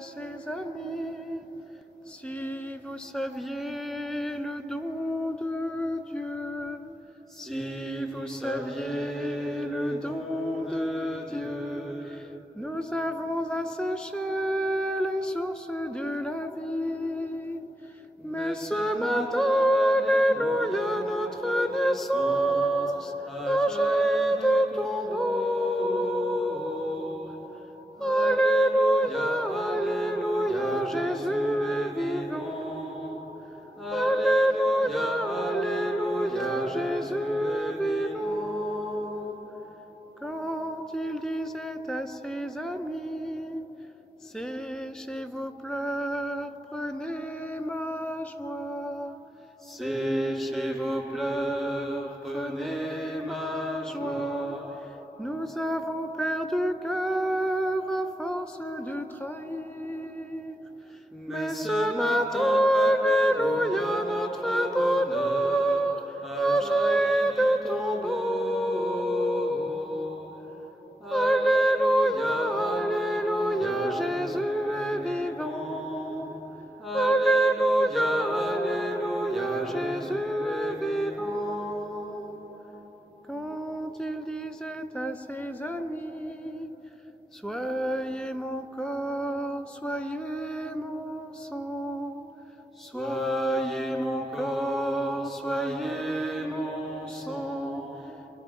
à ses amis, si vous saviez le don de Dieu, si vous saviez le don de Dieu, nous avons asséché les sources de la vie. Mais ce matin, alléluia, notre naissance a jailli de tombeau. Alléluia, alléluia, Jésus est vivant. Alléluia, alléluia, Jésus est vivant. Quand il disait à ses amis, séchez vos pleurs, prenez ma joie. Séchez vos pleurs, prenez ma joie. Nous avons perdu cœur à force de trahir. Mais ce matin, alléluia, notre bonheur a jailli de tombeau. Alléluia, alléluia, Jésus est vivant. Alléluia, alléluia, Jésus est vivant. Quand il disait à ses amis, soyez mon corps, soyez mon sang, soyez mon corps, soyez mon sang,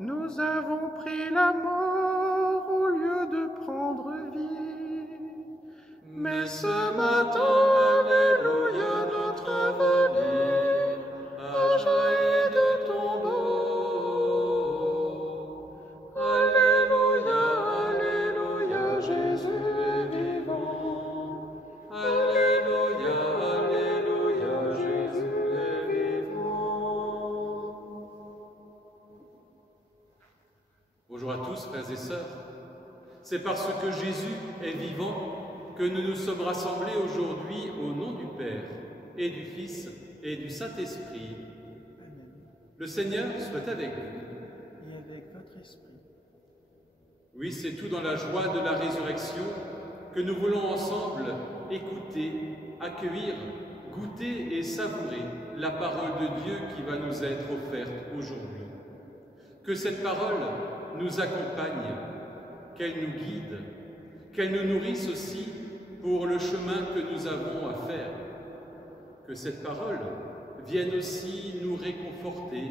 nous avons pris la mort au lieu de prendre vie. Mais ce matin, alléluia, notre avenir a jailli de tombeau. Alléluia, alléluia, Jésus est vivant. Alléluia, alléluia, Jésus est vivant. Bonjour à tous, frères et sœurs. C'est parce que Jésus est vivant que nous nous sommes rassemblés aujourd'hui au nom du Père et du Fils et du Saint-Esprit. Le Seigneur soit avec vous. Et avec votre esprit. Oui, c'est tout dans la joie de la résurrection que nous voulons ensemble écouter, accueillir, goûter et savourer la parole de Dieu qui va nous être offerte aujourd'hui. Que cette parole nous accompagne, qu'elle nous guide, qu'elle nous nourrisse aussi pour le chemin que nous avons à faire. Que cette parole vienne aussi nous réconforter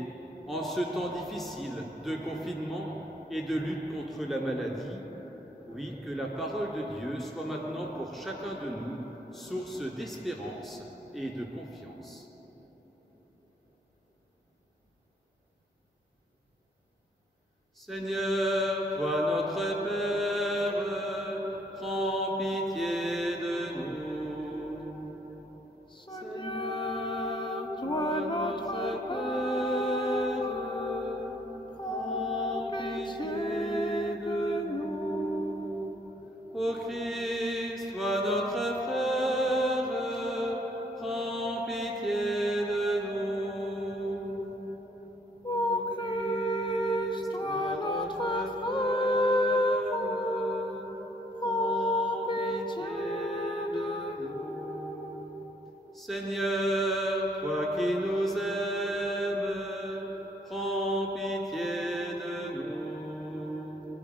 en ce temps difficile de confinement et de lutte contre la maladie. Oui, que la parole de Dieu soit maintenant pour chacun de nous source d'espérance et de confiance. Seigneur, toi notre Père, prends pitié de nous. Seigneur, toi notre Père, prends pitié de nous. Ô Christ, toi notre frère, prends pitié de nous. Ô Christ, toi notre frère, prends pitié de nous. Seigneur, toi qui nous aimes, prends pitié de nous.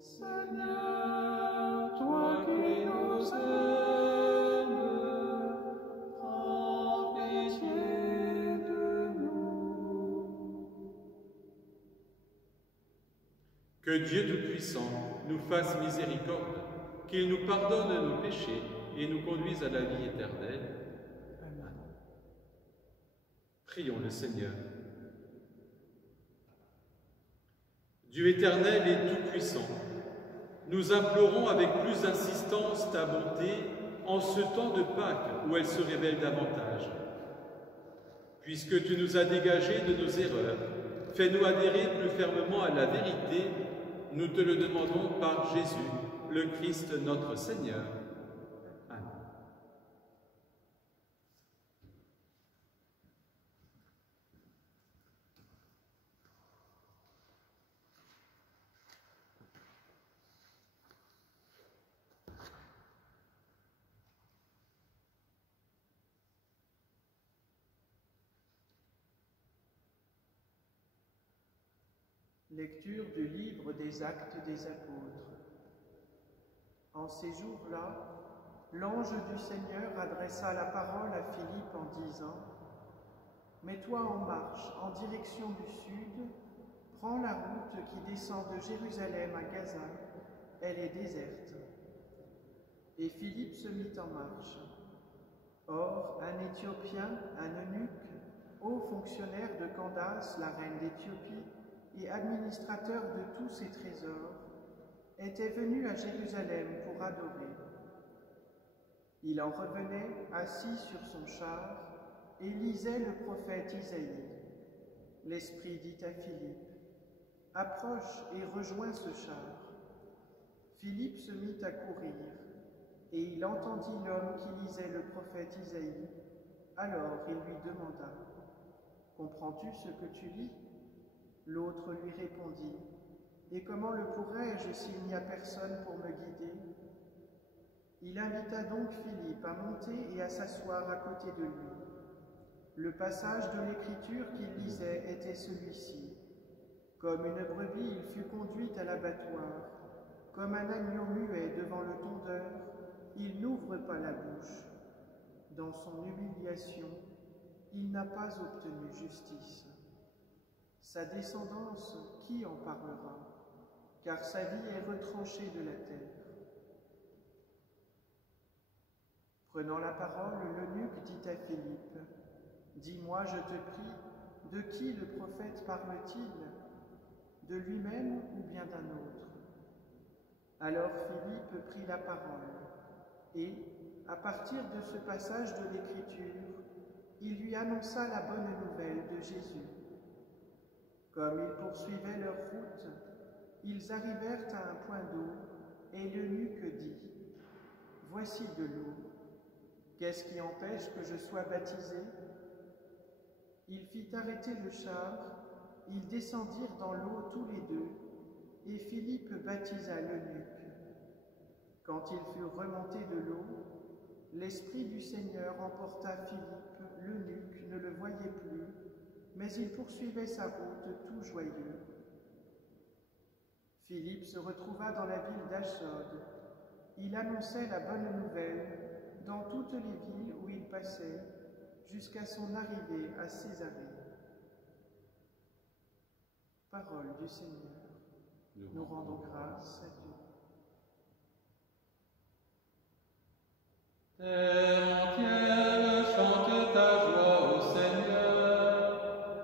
Seigneur, toi qui nous aimes, prends pitié de nous. Que Dieu Tout-Puissant nous fasse miséricorde, qu'il nous pardonne nos péchés et nous conduise à la vie éternelle. Amen. Prions le Seigneur. Dieu éternel et tout-puissant, nous implorons avec plus d'insistance ta bonté en ce temps de Pâques où elle se révèle davantage. Puisque tu nous as dégagés de nos erreurs, fais-nous adhérer plus fermement à la vérité, nous te le demandons par Jésus, le Christ notre Seigneur. Amen. Lecture du livre des Actes des Apôtres. En ces jours-là, l'ange du Seigneur adressa la parole à Philippe en disant « Mets-toi en marche en direction du sud, prends la route qui descend de Jérusalem à Gaza, elle est déserte. » Et Philippe se mit en marche. Or, un Éthiopien, un eunuque, haut fonctionnaire de Candace, la reine d'Éthiopie, et administrateur de tous ses trésors, était venu à Jérusalem pour adorer. Il en revenait assis sur son char et lisait le prophète Isaïe. L'Esprit dit à Philippe, « Approche et rejoins ce char. » Philippe se mit à courir, et il entendit l'homme qui lisait le prophète Isaïe. Alors il lui demanda, « Comprends-tu ce que tu lis ?» L'autre lui répondit, « Et comment le pourrais-je s'il n'y a personne pour me guider ?» Il invita donc Philippe à monter et à s'asseoir à côté de lui. Le passage de l'Écriture qu'il lisait était celui-ci. « Comme une brebis, il fut conduit à l'abattoir. Comme un agneau muet devant le tondeur, il n'ouvre pas la bouche. Dans son humiliation, il n'a pas obtenu justice. Sa descendance, qui en parlera? Car sa vie est retranchée de la terre. » Prenant la parole, l'eunuque dit à Philippe, « Dis-moi, je te prie, de qui le prophète parle-t-il? De lui-même ou bien d'un autre ?» Alors Philippe prit la parole, et, à partir de ce passage de l'Écriture, il lui annonça la bonne nouvelle de Jésus. Comme ils poursuivaient leur route, ils arrivèrent à un point d'eau, et l'eunuque dit, « Voici de l'eau. Qu'est-ce qui empêche que je sois baptisé ?» Il fit arrêter le char, ils descendirent dans l'eau tous les deux, et Philippe baptisa l'eunuque. Quand ils furent remontés de l'eau, l'Esprit du Seigneur emporta Philippe, l'eunuque ne le voyait plus, mais il poursuivait sa route tout joyeux. Philippe se retrouva dans la ville d'Achod. Il annonçait la bonne nouvelle dans toutes les villes où il passait, jusqu'à son arrivée à Césarée. Parole du Seigneur. Nous rendons grâce à Dieu. Terre entière, chante ta joie au Seigneur.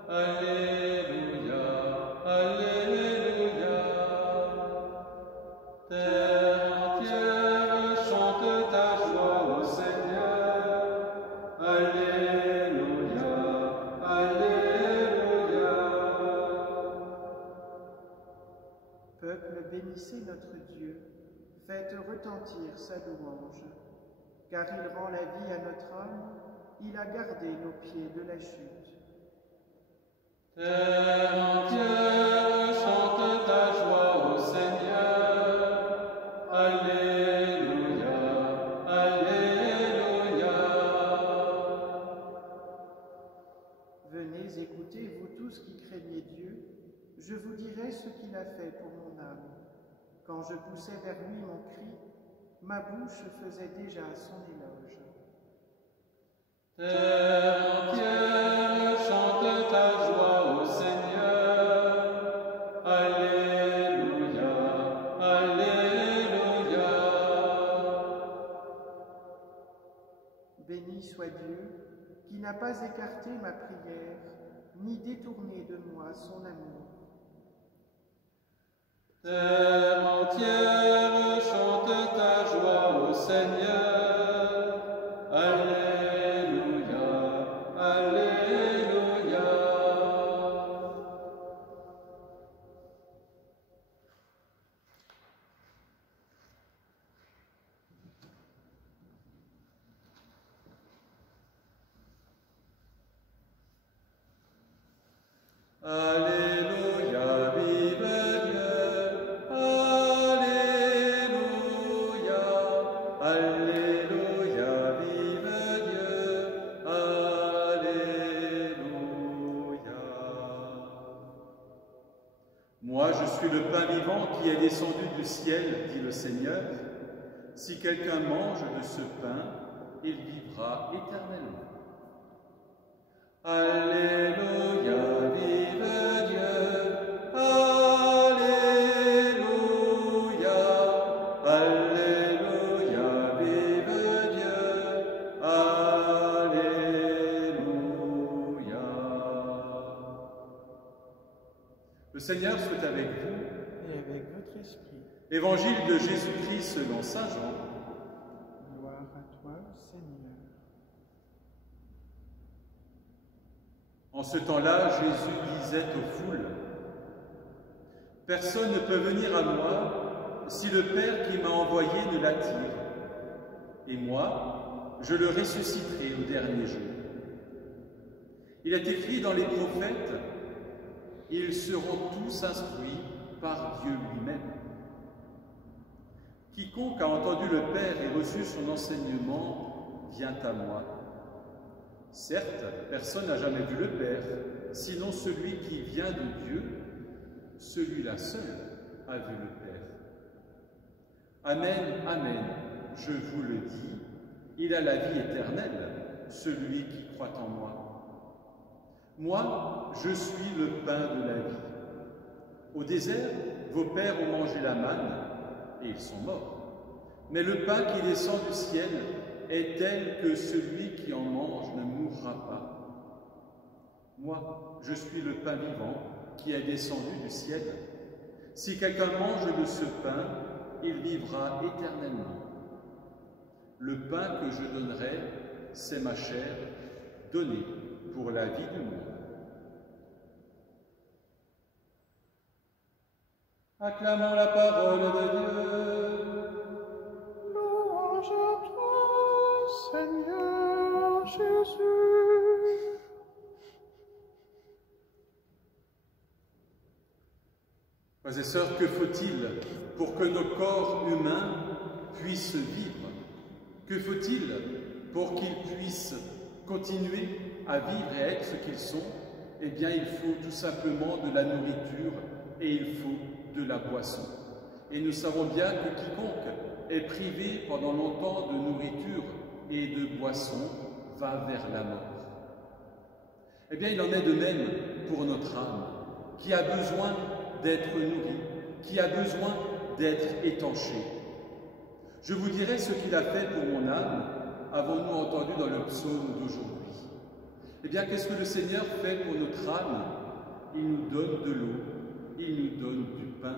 Alléluia, Alléluia. Terre entière, chante ta joie au Seigneur. Alléluia, Alléluia. Peuple, bénissez notre Dieu, faites retentir sa louange. Car il rend la vie à notre âme, il a gardé nos pieds de la chute. Terre entière, chante ta joie au Seigneur. Alléluia, Alléluia. Venez écouter, vous tous qui craignez Dieu, je vous dirai ce qu'il a fait pour mon âme. Quand je poussais vers lui mon cri, ma bouche faisait déjà son éloge. Terre entière, chante ta joie au Seigneur. Alléluia, Alléluia. Béni soit Dieu, qui n'a pas écarté ma prière, ni détourné de moi son amour. Terre entière, chante ta joie au Seigneur. Alléluia, Alléluia. Alléluia, vive Dieu. Alléluia, Alléluia, vive Dieu. Alléluia. Moi qui est descendu du ciel, dit le Seigneur, si quelqu'un mange de ce pain, il vivra éternellement. Alléluia, vive Dieu, Alléluia, Alléluia, vive Dieu, Alléluia. Le Seigneur soit avec vous. Et avec votre esprit. Évangile de Jésus-Christ selon saint Jean. Gloire à toi, Seigneur. En ce temps-là, Jésus disait aux foules, « Personne ne peut venir à moi si le Père qui m'a envoyé ne l'attire, et moi, je le ressusciterai au dernier jour. » Il est écrit dans les prophètes, « Ils seront tous instruits par Dieu lui-même. » Quiconque a entendu le Père et reçu son enseignement vient à moi. Certes, personne n'a jamais vu le Père, sinon celui qui vient de Dieu, celui-là seul a vu le Père. Amen, amen, je vous le dis, il a la vie éternelle, celui qui croit en moi. Moi, je suis le pain de la vie. Au désert, vos pères ont mangé la manne, et ils sont morts. Mais le pain qui descend du ciel est tel que celui qui en mange ne mourra pas. Moi, je suis le pain vivant qui est descendu du ciel. Si quelqu'un mange de ce pain, il vivra éternellement. Le pain que je donnerai, c'est ma chair, donnée pour la vie du monde. Acclamons la parole de Dieu. Louange à toi, Seigneur Jésus. Frères et sœurs, que faut-il pour que nos corps humains puissent vivre? Que faut-il pour qu'ils puissent continuer à vivre et à être ce qu'ils sont? Eh bien, il faut tout simplement de la nourriture et il faut de la boisson. Et nous savons bien que quiconque est privé pendant longtemps de nourriture et de boisson va vers la mort. Eh bien, il en est de même pour notre âme, qui a besoin d'être nourrie, qui a besoin d'être étanchée. Je vous dirai ce qu'il a fait pour mon âme, avons-nous entendu dans le psaume d'aujourd'hui. Eh bien, qu'est-ce que le Seigneur fait pour notre âme? Il nous donne de l'eau, il nous donne du pain,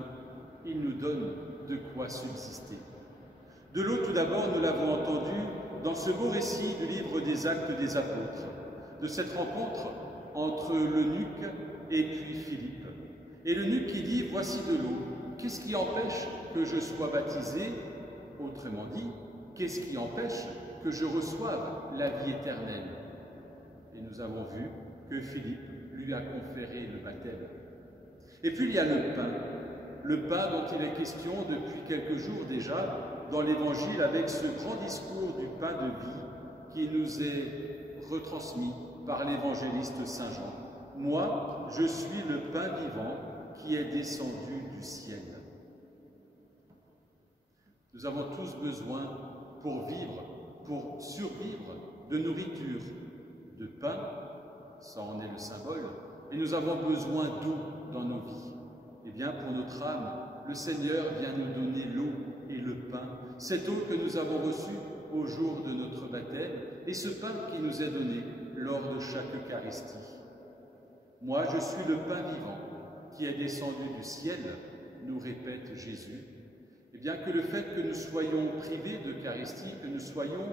il nous donne de quoi subsister. De l'eau, tout d'abord, nous l'avons entendu dans ce beau récit du livre des Actes des Apôtres, de cette rencontre entre l'eunuque et puis Philippe. Et l'eunuque qui dit, voici de l'eau, qu'est-ce qui empêche que je sois baptisé? Autrement dit, qu'est-ce qui empêche que je reçoive la vie éternelle? Et nous avons vu que Philippe lui a conféré le baptême. Et puis il y a le pain dont il est question depuis quelques jours déjà dans l'Évangile avec ce grand discours du pain de vie qui nous est retransmis par l'évangéliste Saint Jean. Moi, je suis le pain vivant qui est descendu du ciel. Nous avons tous besoin, pour vivre, pour survivre, de nourriture, de pain, ça en est le symbole, et nous avons besoin d'eau dans nos vies. Eh bien, pour notre âme, le Seigneur vient nous donner l'eau et le pain, cette eau que nous avons reçue au jour de notre baptême, et ce pain qui nous est donné lors de chaque Eucharistie. Moi, je suis le pain vivant qui est descendu du ciel, nous répète Jésus. Eh bien, que le fait que nous soyons privés d'Eucharistie, que nous soyons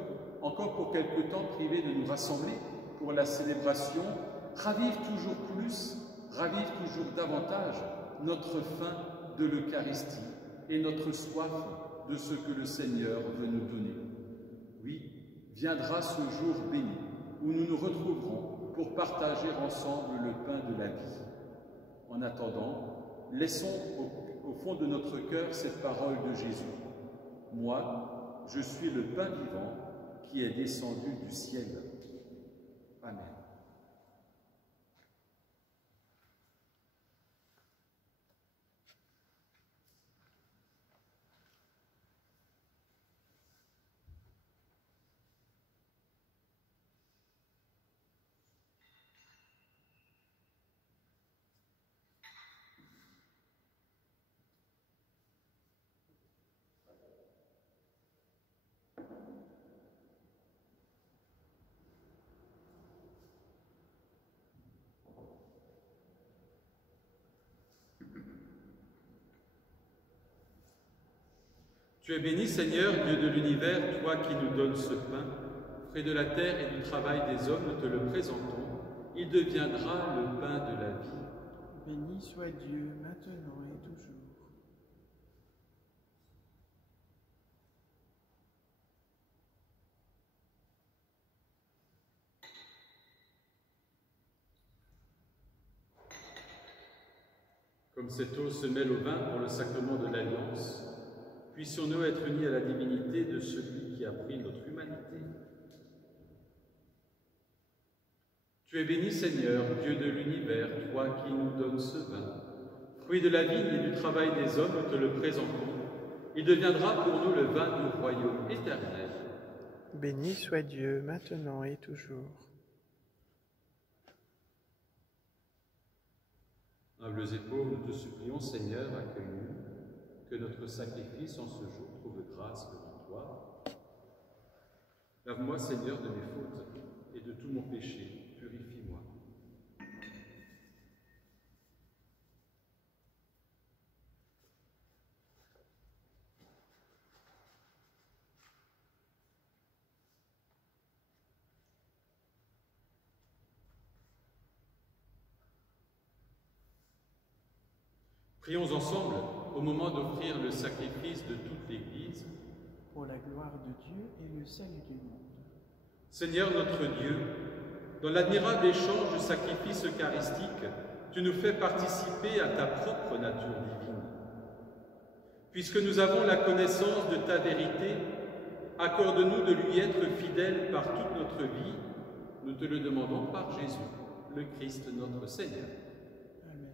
encore pour quelque temps privés de nous rassembler pour la célébration, ravive toujours plus, ravive toujours davantage notre faim de l'Eucharistie et notre soif de ce que le Seigneur veut nous donner. Oui, viendra ce jour béni où nous nous retrouverons pour partager ensemble le pain de la vie. En attendant, laissons au fond de notre cœur cette parole de Jésus. Moi, je suis le pain vivant qui est descendu du ciel. Amen. Tu es béni, Seigneur, Dieu de l'univers, toi qui nous donnes ce pain, fruit de la terre et du travail des hommes, nous te le présentons. Il deviendra le pain de la vie. Béni soit Dieu, maintenant et toujours. Comme cette eau se mêle au vin pour le sacrement de l'Alliance, puissions-nous être unis à la divinité de celui qui a pris notre humanité. Tu es béni, Seigneur, Dieu de l'univers, toi qui nous donnes ce vin. Fruit de la vigne et du travail des hommes, nous te le présentons. Il deviendra pour nous le vin du royaume éternel. Béni soit Dieu, maintenant et toujours. Humbles et pauvres, nous te supplions, Seigneur, accueille-nous, que notre sacrifice en ce jour trouve grâce devant toi. Lave-moi, Seigneur, de mes fautes et de tout mon péché, purifie-moi. Prions ensemble au moment d'offrir le sacrifice de toute l'Église. Pour la gloire de Dieu et le salut du monde. Seigneur notre Dieu, dans l'admirable échange de sacrifices eucharistiques, tu nous fais participer à ta propre nature divine. Puisque nous avons la connaissance de ta vérité, accorde-nous de lui être fidèles par toute notre vie. Nous te le demandons par Jésus, le Christ notre Seigneur. Amen.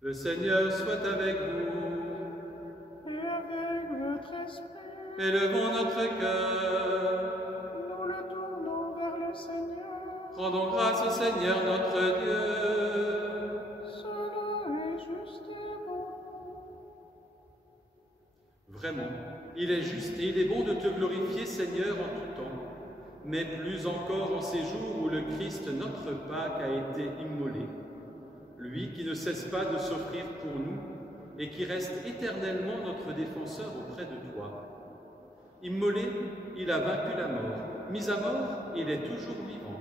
Le Seigneur soit avec vous. Et avec votre esprit, Élevons notre cœur. nous le tournons vers le Seigneur. Rendons grâce au Seigneur notre Dieu. Cela est juste et bon. Vraiment, il est juste et il est bon de te glorifier, Seigneur, en tout temps, mais plus encore en ces jours où le Christ, notre Pâque, a été immolé. Lui qui ne cesse pas de s'offrir pour nous et qui reste éternellement notre défenseur auprès de toi. Immolé, il a vaincu la mort. Mis à mort, il est toujours vivant.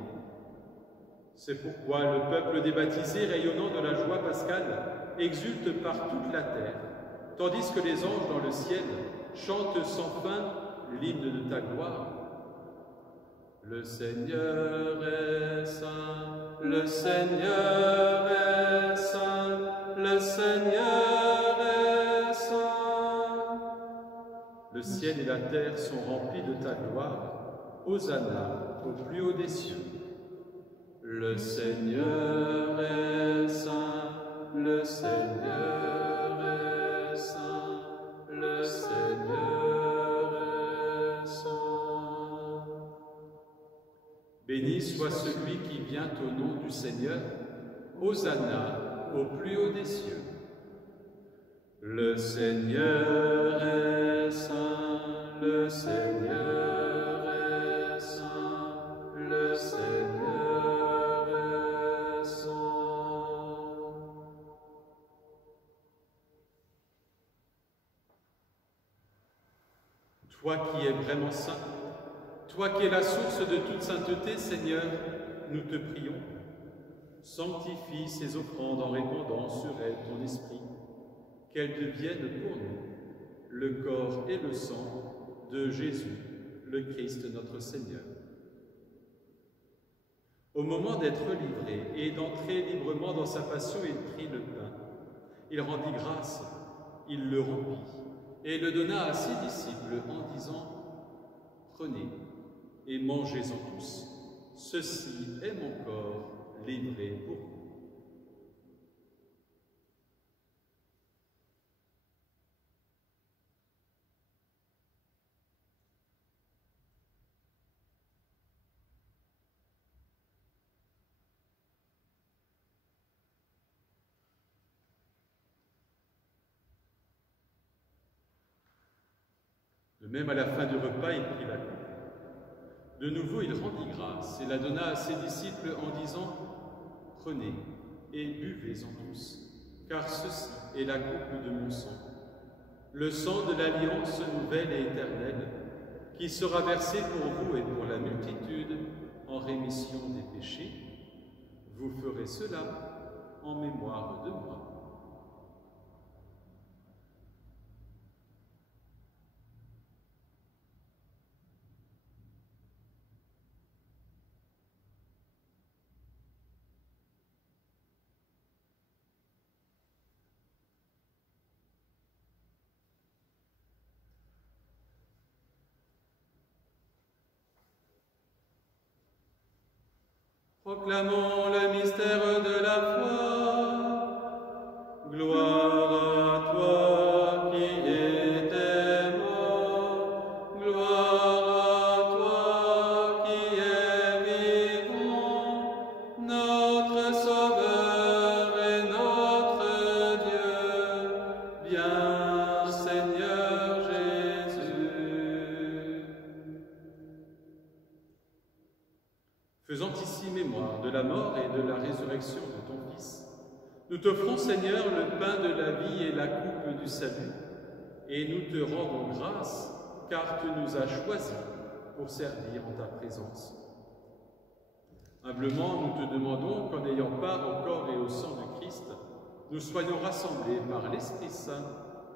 C'est pourquoi le peuple des baptisés, rayonnant de la joie pascale, exulte par toute la terre, tandis que les anges dans le ciel chantent sans fin l'hymne de ta gloire. Le Seigneur est saint, le Seigneur est saint, le Seigneur est saint. Le ciel et la terre sont remplis de ta gloire. Hosanna au plus haut des cieux. Le Seigneur est saint, le Seigneur est saint, le Seigneur est saint. Béni soit celui qui vient au nom du Seigneur. Hosanna au plus haut des cieux. Le Seigneur est saint, le Seigneur est saint, le Seigneur est saint. Toi qui es vraiment saint, toi qui es la source de toute sainteté, Seigneur, nous te prions. Sanctifie ces offrandes en répandant sur elles ton esprit, qu'elles deviennent pour nous le corps et le sang de Jésus, le Christ notre Seigneur. Au moment d'être livré et d'entrer librement dans sa passion, il prit le pain. Il rendit grâce, il le rompit et le donna à ses disciples en disant « Prenez et mangez-en tous. Ceci est mon corps livré pour vous. » De même, à la fin du repas, il prit la coupe. De nouveau, il rendit grâce et la donna à ses disciples en disant « Prenez et buvez-en tous, car ceci est la coupe de mon sang, le sang de l'alliance nouvelle et éternelle, qui sera versé pour vous et pour la multitude en rémission des péchés. Vous ferez cela en mémoire de moi. Proclamons le mystère de la foi. Gloire à toi qui étais mort. Gloire à toi qui es vivant. Notre Sauveur et notre Dieu. Viens, Seigneur Jésus. Faisant ici mémoire de la mort et de la résurrection de ton Fils, nous t'offrons, Seigneur, le pain de la vie et la coupe du salut, et nous te rendons grâce, car tu nous as choisis pour servir en ta présence. Humblement, nous te demandons qu'en ayant part au corps et au sang du Christ, nous soyons rassemblés par l'Esprit Saint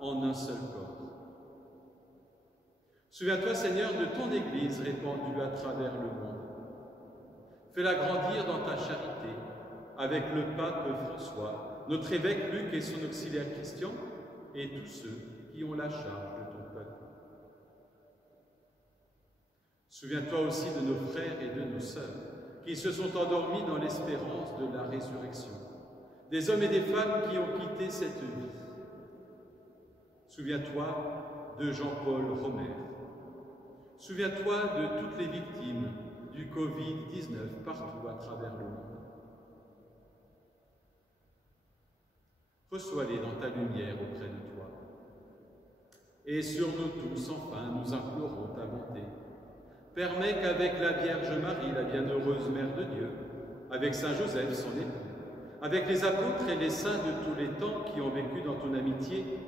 en un seul corps. Souviens-toi, Seigneur, de ton Église répandue à travers le monde. Fais-la grandir dans ta charité, avec le pape François, notre évêque Luc et son auxiliaire Christian, et tous ceux qui ont la charge de ton peuple. Souviens-toi aussi de nos frères et de nos sœurs, qui se sont endormis dans l'espérance de la résurrection, des hommes et des femmes qui ont quitté cette vie. Souviens-toi de Jean-Paul Romer. Souviens-toi de toutes les victimes du Covid-19 partout à travers le monde. Reçois-les dans ta lumière auprès de toi. Et sur nous tous, enfin, nous implorons ta bonté. Permets qu'avec la Vierge Marie, la bienheureuse Mère de Dieu, avec Saint Joseph, son époux, avec les apôtres et les saints de tous les temps qui ont vécu dans ton amitié,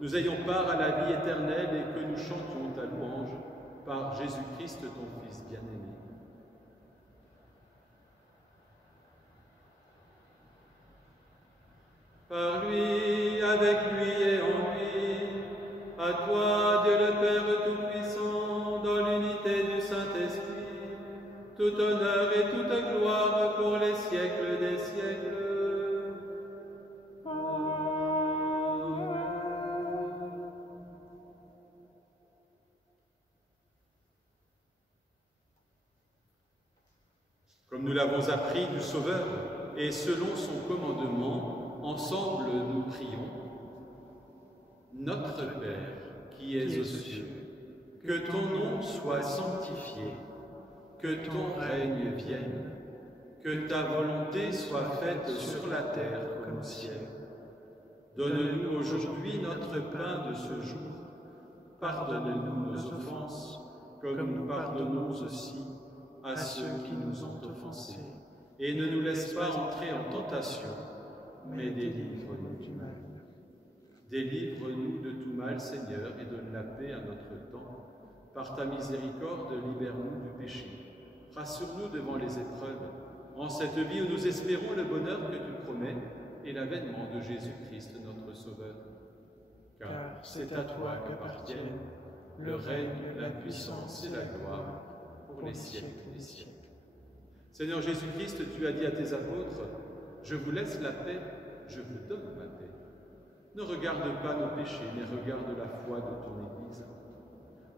nous ayons part à la vie éternelle et que nous chantions ta louange par Jésus-Christ, ton Fils bien-aimé. Par lui, avec lui et en lui, à toi, Dieu le Père Tout-Puissant, dans l'unité du Saint-Esprit, tout honneur et toute gloire pour les siècles des siècles. Amen. Comme nous l'avons appris du Sauveur, et selon son commandement, ensemble nous prions. Notre Père, qui es aux cieux, que ton nom soit sanctifié, que ton règne vienne, que ta volonté soit faite sur la terre comme au ciel. Donne-nous aujourd'hui notre pain de ce jour. Pardonne-nous nos offenses, comme nous pardonnons aussi à ceux qui nous ont offensés. Et ne nous laisse pas entrer en tentation, mais délivre-nous du mal. Délivre-nous de tout mal, Seigneur, et donne la paix à notre temps. Par ta miséricorde, libère-nous du péché. Rassure-nous devant les épreuves, en cette vie où nous espérons le bonheur que tu promets et l'avènement de Jésus-Christ, notre Sauveur. Car c'est à toi qu'appartiennent le règne, la puissance et la gloire pour les siècles des siècles. Seigneur Jésus-Christ, tu as dit à tes apôtres, « Je vous laisse la paix, je vous donne ma paix. » Ne regarde pas nos péchés, mais regarde la foi de ton Église.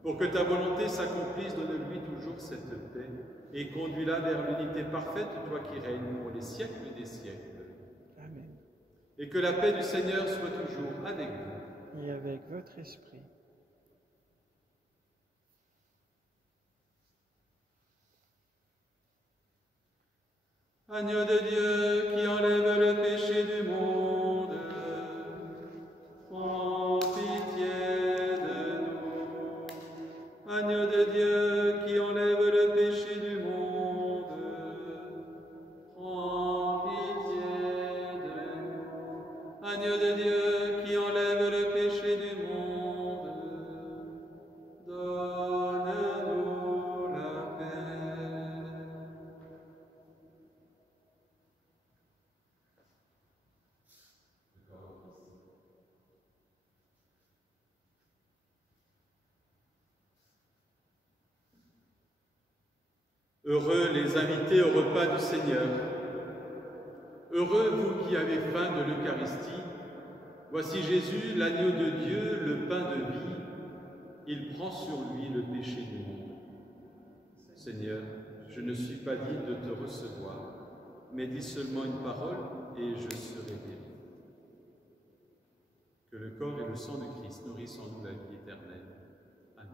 Pour que ta volonté s'accomplisse, donne-lui toujours cette paix et conduis-la vers l'unité parfaite, toi qui règnes pour les siècles des siècles. Amen. Et que la paix du Seigneur soit toujours avec vous. Et avec votre esprit. Agneau de Dieu qui enlève le péché du monde, prends pitié de nous. Agneau de Dieu qui enlève le péché du monde, prends pitié de nous. Agneau de Dieu qui enlève le péché du monde, donne-nous la paix. Heureux les invités au repas du Seigneur. Heureux vous qui avez faim de l'Eucharistie. Voici Jésus, l'agneau de Dieu, le pain de vie. Il prend sur lui le péché du monde. Seigneur, je ne suis pas digne de te recevoir, mais dis seulement une parole et je serai guéri. Que le corps et le sang de Christ nourrissent en nous la vie éternelle. Amen.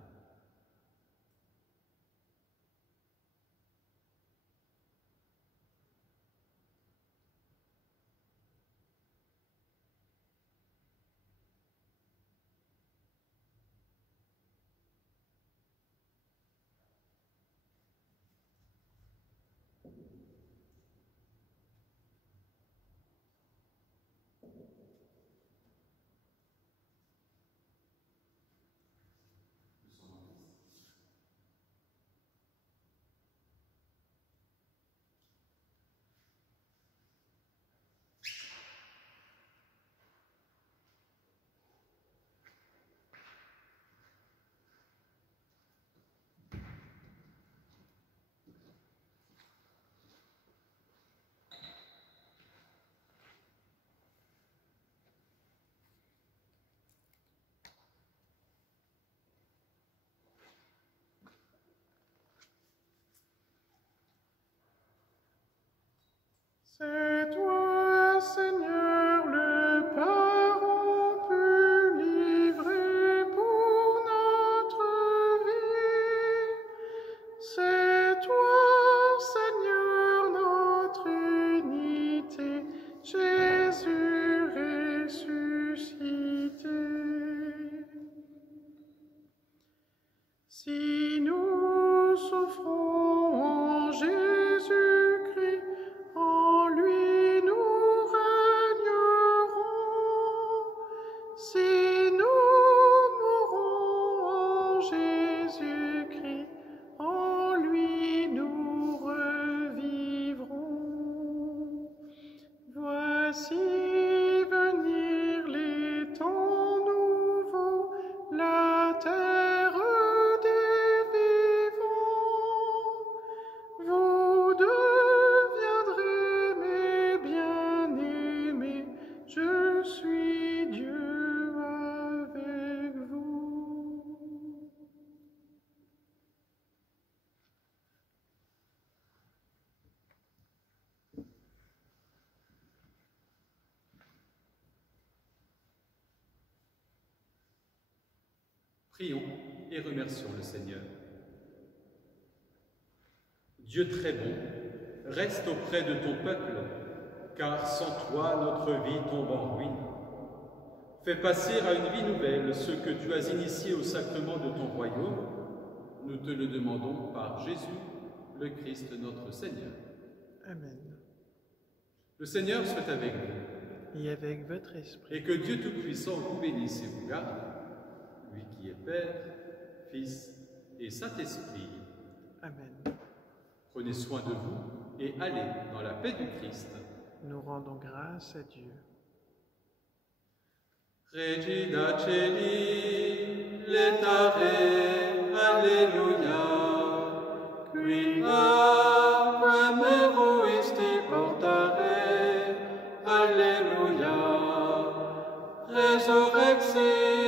C'est toi, Seigneur, le parent pu livrer pour notre vie. C'est toi, Seigneur, notre unité, Jésus ressuscité. Si nous souffrons en Jésus-Christ, en lui nous régnerons. Si nous mourons en Jésus-Christ, en lui nous revivrons. Voici venir les temps nouveaux, la terre des vivants. Vous deviendrez mes bien-aimés, je suis Dieu avec vous. Prions et remercions le Seigneur. Dieu très bon, reste auprès de ton peuple, car sans toi notre vie tombe en ruine. Fais passer à une vie nouvelle ce que tu as initié au sacrement de ton royaume. Nous te le demandons par Jésus, le Christ notre Seigneur. Amen. Le Seigneur soit avec vous, Et avec votre esprit. et que Dieu Tout-Puissant vous bénisse et vous garde, lui qui est Père, Fils et Saint-Esprit. Amen. Prenez soin de vous et allez dans la paix du Christ. Nous rendons grâce à Dieu. Regina Celi, letare, alleluia, qui aquam eruisti portare, alleluia, resurrexit